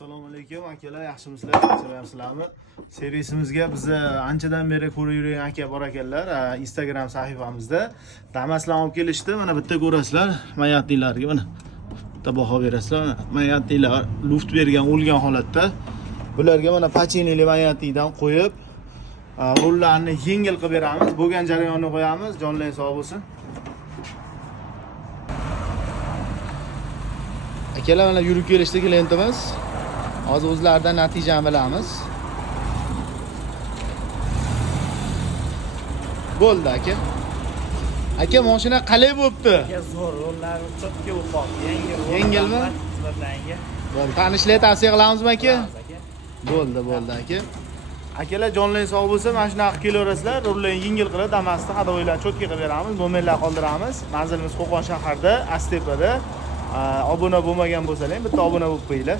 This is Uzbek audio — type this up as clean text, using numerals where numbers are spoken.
Assalomu alaykum akalar, yaxshimisizlar? Yaxshimisizlarmi? Seriyasimizga bizni anchadan beri ko'rib yurgan aka bor ekanlar. Instagram sahifamizda Damas'dan olib kelishdi. Mana bitta ko'rasizlar, mayatliklarga mana. Bitta baho berasizlar. Mayatliklar luft bergan, o'lgan holatda. Bularga mana pachinili mayatlikdan qo'yib, rullarni yengil qilib beramiz. Bo'lgan jarayonni qo'yamiz. Jonlar sog' bo'lsin. Akalar mana yurib kelishdagi lentamiz. Hozir o'zlaridan natijani bilamiz. Bo'ldi aka. Aka mashina qalay bo'libdi? Zo'r, rollari cho'tga bo'lib qoldi. Yengilmi? Xizmatlarga. Bo'ldi. Tanishlar tavsiya qilamizmi aka? Aka. Bo'ldi aka. Akalar jonlar sog' bo'lsa, mana shunaqa kelaverasizlar. Rullarni yengil qilib, Damas'ni hadoylarni cho'tga qilib beramiz. Nomerlar qoldiramiz. Manzilimiz Qo'qon shahrida, Astepada. Obuna bo'lmagan bo'lsalar, bitta obuna bo'lib qo'yinglar.